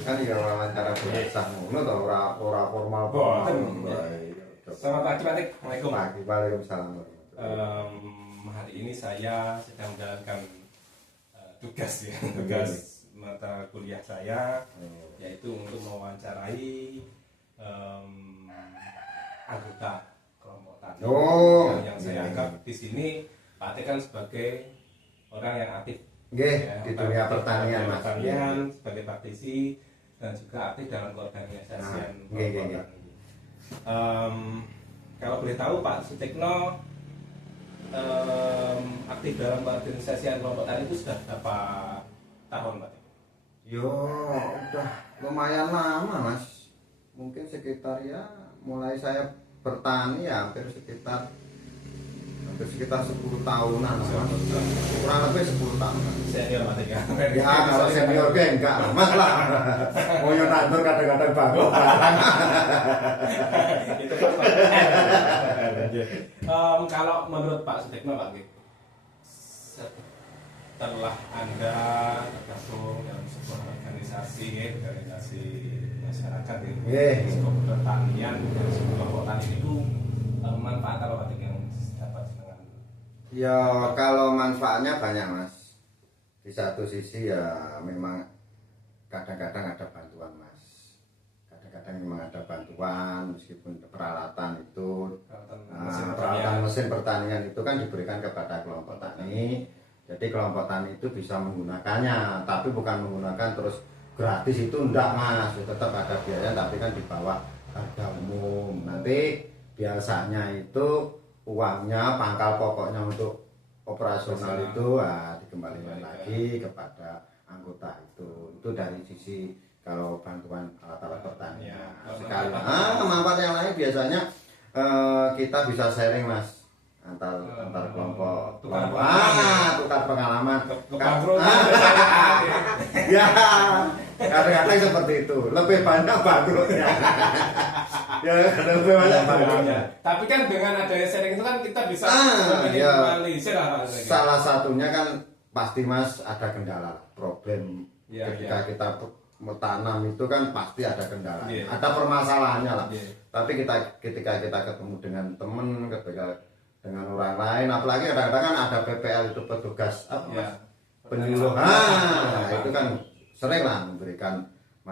kan ya wawancara biasa ngono to ora formal. Selamat pagi Pak Tik. Assalamualaikum. Pagi, waalaikumsalam. Hari ini saya sedang menjalankan tugas mata kuliah saya, yaitu untuk mewawancarai anggota kelompok tani yang saya anggap di sini Pak Tik kan sebagai orang yang aktif di dunia pertanian, Mas. Sebagai praktisi dan juga aktif dalam keorganisasian kelompok tani. Kalau boleh tahu Pak Sutikno aktif dalam keorganisasian kelompok tani itu sudah berapa tahun Pak? Yo, udah lumayan lama Mas. Mungkin sekitar ya mulai saya bertani ya hampir sekitar 10 tahunan Mas. Kurang lebih 10 tahun. Senior Pak ya? Ya kalau senior enggak lah Mas lah. Mau nandur kadang-kadang bagus. Itu kalau menurut Pak Sutikno Pak, setelah Anda tergabung dalam sebuah organisasi masyarakat skop pertanian dan sebuah kelompok tani itu manfaat apa Pak yang dapat dengan? Ya kalau manfaatnya banyak Mas. Di satu sisi ya memang kadang-kadang ada bantuan Mas. Kadang memang ada bantuan meskipun peralatan itu peralatan mesin pertanian itu kan diberikan kepada kelompok tani. Jadi kelompok tani itu bisa menggunakannya, tapi bukan menggunakan terus gratis itu enggak Mas, tetap ada biaya tapi kan di bawah harga umum. Nanti biasanya itu uangnya pangkal pokoknya untuk operasional itu dikembalikan lagi kepada anggota itu. Itu dari sisi kalau bantuan alat-alat pertanian. Sekali manfaat yang lain biasanya kita bisa sharing Mas antar kelompok tukar pengalaman. Ya kadang-kadang seperti itu, lebih banyak bangkrutnya. Ya lebih banyak bangkrutnya. Tapi kan dengan adanya sharing itu kan kita bisa minimalisir salah satunya kan pasti Mas ada kendala problem ketika kita tanam itu kan pasti ada kendala, ada permasalahannya lah. Tapi ketika kita ketemu dengan teman, ketika dengan orang lain, apalagi kadang-kadang kan ada PPL itu petugas penyuluh, itu kan sering lah memberikan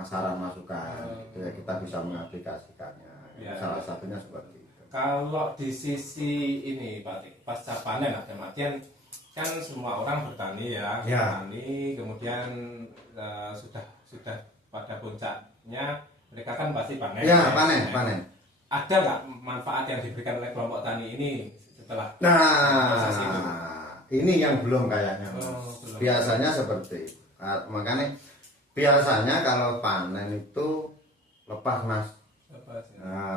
saran masukan, ya kita bisa mengaplikasikannya. Salah satunya seperti itu. Kalau di sisi ini Pak Tik, pasca panen ada artian kan semua orang bertani bertani kemudian sudah pada puncaknya mereka kan pasti panen. Panen. Ada nggak manfaat yang diberikan oleh kelompok tani ini setelah proses itu? Ini yang belum kayaknya. Belum. Biasanya seperti makanya biasanya kalau panen itu lepas Mas.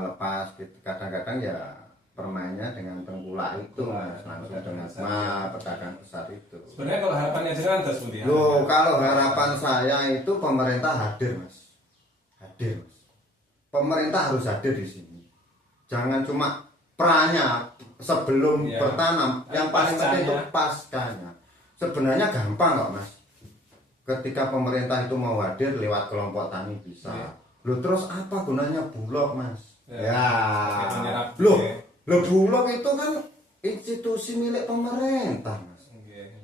Lepas gitu. Kadang-kadang ya permainnya dengan tengkulak itu Mas, langsung dengan pedagang besar itu. Sebenarnya kalau harapannya jenengan terus pundi? Kalau harapan saya itu pemerintah hadir Mas. Pemerintah harus hadir di sini. Jangan cuma perannya sebelum bertanam, yang paling penting itu paskanya. Sebenarnya gampang kok Mas. Ketika pemerintah itu mau hadir lewat kelompok tani bisa. Terus apa gunanya Bulog Mas? Bulog itu kan institusi milik pemerintah Mas.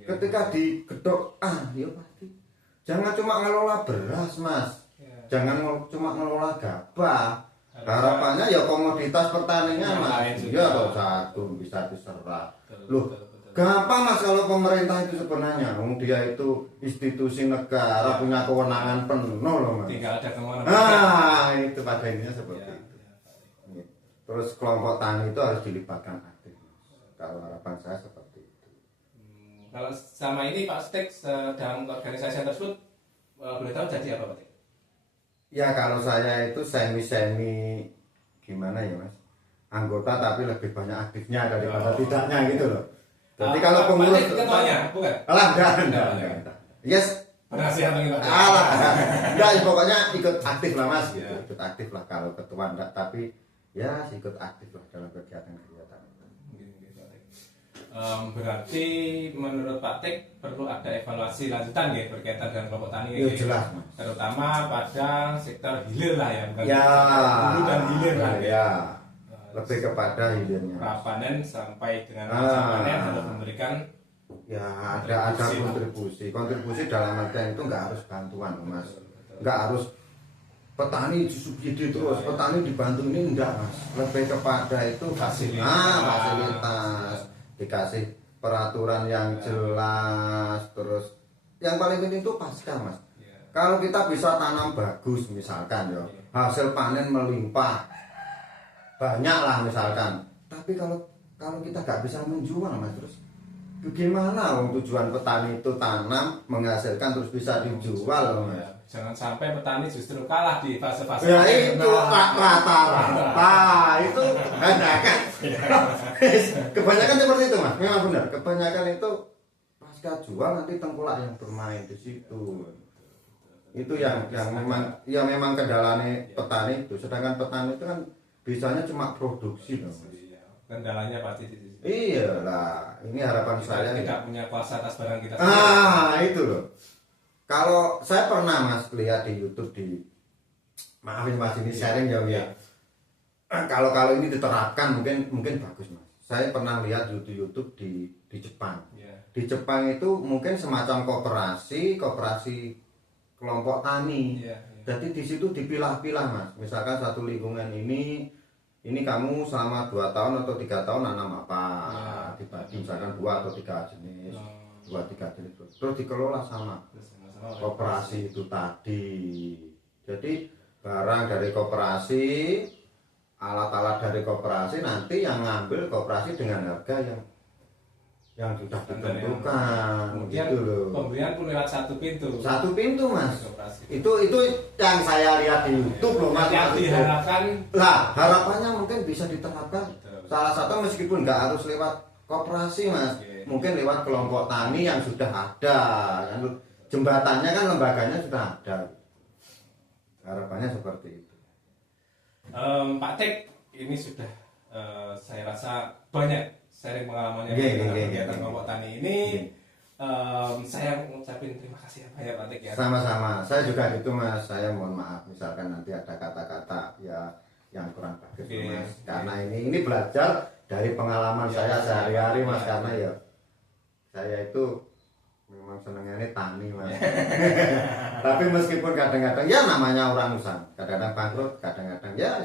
Ketika digedok ya pasti. Jangan cuma ngelola beras Mas. Jangan cuma ngelola gabah. Harapannya ya komoditas pertanian Mas. Ya satu bisa diserah. Gampang Mas kalau pemerintah itu sebenarnya. Dia itu institusi negara punya kewenangan penuh loh Mas. Tinggal ada kemana. Itu pada intinya seperti itu. Terus kelompok tani itu harus dilibatkan aktif. Kalau harapan saya seperti itu. Kalau sama ini Pak Sutik dalam organisasi tersebut boleh tahu jadi apa Pak? Ya kalau saya itu semi gimana ya Mas, anggota tapi lebih banyak aktifnya daripada tidaknya gitu loh. Jadi kalau pengurus ketuanya bukan? Enggak. Yes. Penasihat lagi Pak. Enggak, pokoknya ikut aktif lah Mas gitu. Ikut aktif lah kalau ketua enggak, tapi ya ikut aktif lah dalam kegiatan. Berarti menurut Pak Tik perlu ada evaluasi lanjutan ya berkaitan dengan kelompok tani Ya ini, jelas Mas. terutama pada sektor hilir lah ya, bukan Ya, hulu dan hilir lah ya. ya. Lebih kepada hilirnya. Prapanen sampai dengan masa panen harus memberikan Ya ada kontribusi dalam artian itu nggak harus bantuan Mas, nggak harus petani disubsidi terus, petani dibantu, ini enggak Mas, lebih kepada itu fasilitas, dikasih peraturan yang jelas, terus yang paling penting itu pasca Mas. Kalau kita bisa tanam bagus misalkan ya, hasil panen melimpah banyak lah misalkan, tapi kalau kita nggak bisa menjual Mas, terus gimana tujuan petani itu tanam menghasilkan terus bisa dijual Mas? Jangan sampai petani justru kalah di fase-fase. Ya itu rata-rata itu kebanyakan seperti itu Mas, memang benar. Kebanyakan itu pasca jual nanti tengkulak yang bermain di situ. Itu yang memang kendalanya petani itu. Sedangkan petani itu kan bisanya cuma produksi loh Mas. Kendalanya pasti di situ. Iya lah, ini harapan saya tidak punya kuasa atas barang kita. Itu loh. Kalau saya pernah Mas lihat di YouTube maafin Mas ini sharing ya. Kalau ini diterapkan mungkin bagus Mas. Saya pernah lihat YouTube di Jepang. Di Jepang itu mungkin semacam koperasi kelompok tani. Jadi di situ dipilah-pilah Mas. Misalkan satu lingkungan ini kamu selama 2 tahun atau 3 tahun nanam apa, dibagi misalkan 2 atau 3 jenis, 2-3 jenis, terus dikelola sama koperasi itu tadi. Jadi barang dari koperasi, alat-alat dari koperasi nanti yang ngambil koperasi dengan harga yang sudah ditentukan. Kemudian gitu loh. pembelian pun lewat satu pintu Mas. Itu yang saya lihat di YouTube loh Mas. Yang diharapkan lah, harapannya mungkin bisa diterapkan. Salah satu meskipun nggak harus lewat koperasi Mas, mungkin lewat kelompok tani yang sudah ada. Jembatannya kan lembaganya sudah ada. Harapannya seperti itu. Pak Tik, ini sudah saya rasa banyak sharing pengalamannya dengan kegiatan kelompok tani ini. Saya mengucapkan terima kasih banyak Pak Tik ya. Sama-sama. Saya juga gitu Mas. Saya mohon maaf misalkan nanti ada kata-kata ya yang kurang bagus Mas. Karena ini belajar dari pengalaman saya sehari-hari Mas, karena ya saya itu memang senengnya tani Mas. Tapi meskipun kadang-kadang ya namanya orang usaha, kadang-kadang bangkrut, kadang-kadang ya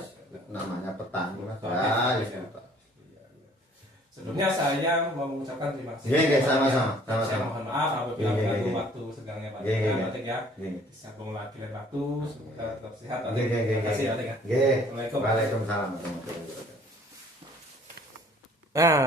namanya petani Mas. Sebelumnya saya mau mengucapkan terima kasih. Sama-sama. Saya mohon maaf apabila mengganggu waktu senggangnya Pak Tik ya. Disambung lagi lain waktu, semoga tetap sehat. Terima kasih Pak Tik ya. Waalaikumsalam. Nah,